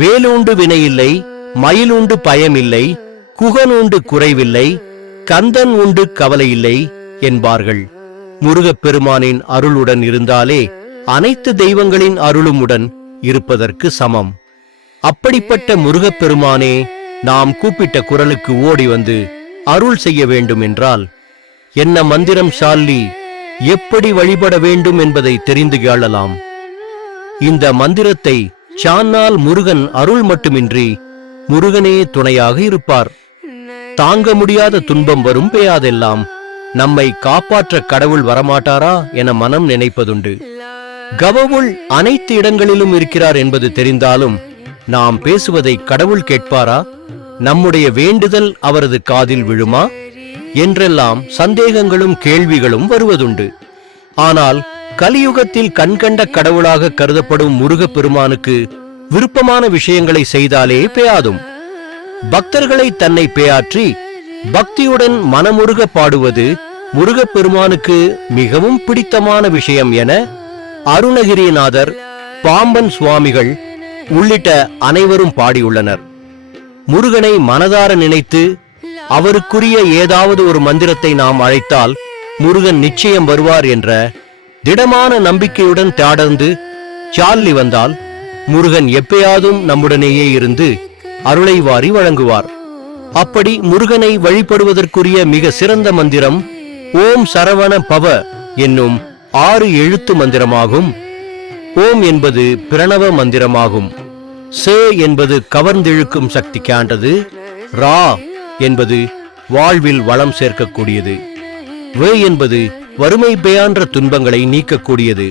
வேலுண்டு வினையில்லை, மயிலுண்டு பயமில்லை, குகனுண்டு குறைவில்லை, கந்தன் உண்டு கவலையில்லை என்பார்கள். முருகப்பெருமானின் அருளுடன் இருந்தாலே அனைத்து தெய்வங்களின் அருளுமுடன் இருப்பதற்கு சமம். அப்படிப்பட்ட முருகப்பெருமானே நாம் கூப்பிட்ட குரலுக்கு ஓடி வந்து அருள் செய்ய வேண்டும் என்றால் என்ன மந்திரம் சொல்லி எப்படி வழிபட வேண்டும் என்பதை தெரிந்து கொள்ளலாம். இந்த மந்திரத்தை சான்னால் முருகன் அருள் மட்டுமின்றி முருகனே துணையாக இருப்பார். தாங்க முடியாத துன்பம் வரும் பெய்யாதெல்லாம் நம்மை காப்பாற்ற கடவுள் வரமாட்டாரா என மனம் நினைப்பதுண்டு. கடவுள் அனைத்து இடங்களிலும் இருக்கிறார் என்பது தெரிந்தாலும் நாம் பேசுவதை கடவுள் கேட்பாரா, நம்முடைய வேண்டுதல் அவரது காதில் விழுமா என்றெல்லாம் சந்தேகங்களும் கேள்விகளும் வருவதுண்டு. ஆனால் கலியுகத்தில் கண்கண்ட கடவுளாக கருதப்படும் முருகப்பெருமானுக்கு விருப்பமான விஷயங்களை செய்தாலே பேயாதும். பக்தர்களை தன்னை பேயாற்றி பக்தியுடன் மனமுருக பாடுவது முருகப்பெருமானுக்கு மிகவும் பிடித்தமான விஷயம் என அருணகிரிநாதர், பாம்பன் சுவாமிகள் உள்ளிட்ட அனைவரும் பாடியுள்ளனர். முருகனை மனதார நினைத்து அவருக்குரிய ஏதாவது ஒரு மந்திரத்தை நாம் அழைத்தால் முருகன் நிச்சயம் வருவார் என்ற திடமான நம்பிக்கையுடன் தொடர்ந்து சாலி வந்தால் முருகன் எப்பயாதும் நம்முடனேயே இருந்து அருளை வாரி வழங்குவார். அப்படி முருகனை வழிபடுவதற்குரிய மிக சிறந்த மந்திரம் ஓம் சரவண பவ என்னும் 6 எழுத்து மந்திரமாகும். ஓம் என்பது பிரணவ மந்திரமாகும். சே என்பது கவர்ந்திழுக்கும் சக்திக்காண்டது. ரா என்பது வாழ்வில் வளம் சேர்க்கக்கூடியது. வே என்பது வறுமை பெயான்ற துன்பங்களை நீக்கக்கூடியது.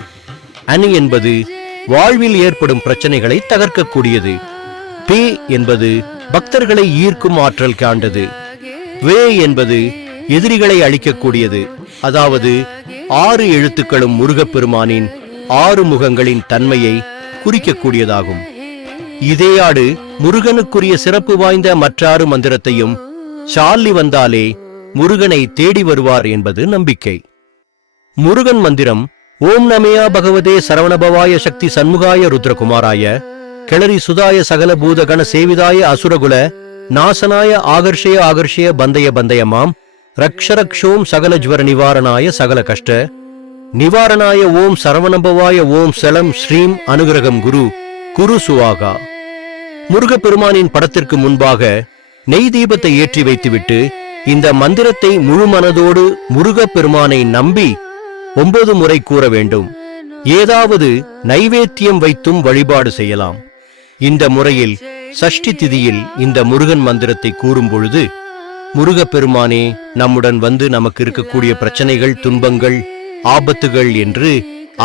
அணி என்பது வாழ்வில் ஏற்படும் பிரச்சனைகளை தகர்க்கக்கூடியது. பி என்பது பக்தர்களை ஈர்க்கும் ஆற்றல் காண்டது. வே என்பது எதிரிகளை அழிக்கக்கூடியது. அதாவது 6 எழுத்துக்களும் முருகப்பெருமானின் 6 முகங்களின் தன்மையை குறிக்கக்கூடியதாகும். இதேயாடு முருகனுக்குரிய சிறப்பு வாய்ந்த மற்றாறு மந்திரத்தையும் சாலி வந்தாலே முருகனை தேடி வருவார் என்பது நம்பிக்கை. முருகன் மந்திரம் ஓம் நமயா பகவதே சரவணபவாய சக்தி சண்முகாய ருத்ரகுமாராய கிளரி சுதாய சகல பூதகண சேவிதாய அசுரகுல நாசனாய ஆகர்ஷய ஆகர்ஷய பந்தய பந்தயமாம் ரக்ஷரக்ஷோம் சகல ஜ்வர நிவாரணாய சகல கஷ்ட நிவாரணாய ஓம் சரவணபவாய ஓம் சலம் ஸ்ரீம் அனுகிரகம் குரு குரு சுவாகா. முருகப்பெருமானின் படத்திற்கு முன்பாக நெய் தீபத்தை ஏற்றி வைத்துவிட்டு இந்த மந்திரத்தை முழு மனதோடு முருகப்பெருமானை நம்பி 9 முறை கூற வேண்டும். ஏதாவது நைவேத்தியம் வைத்தும் வழிபாடு செய்யலாம். இந்த முறையில் சஷ்டி திதியில் இந்த முருகன் மந்திரத்தை கூறும் பொழுது முருகப்பெருமானே நம்முடன் வந்து நமக்கு இருக்கக்கூடிய பிரச்சனைகள், துன்பங்கள், ஆபத்துகள் என்று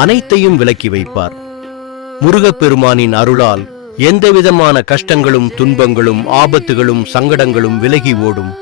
அனைத்தையும் விலக்கி வைப்பார். முருகப்பெருமானின் அருளால் எந்தவிதமான கஷ்டங்களும், துன்பங்களும், ஆபத்துகளும், சங்கடங்களும் விலகி ஓடும்.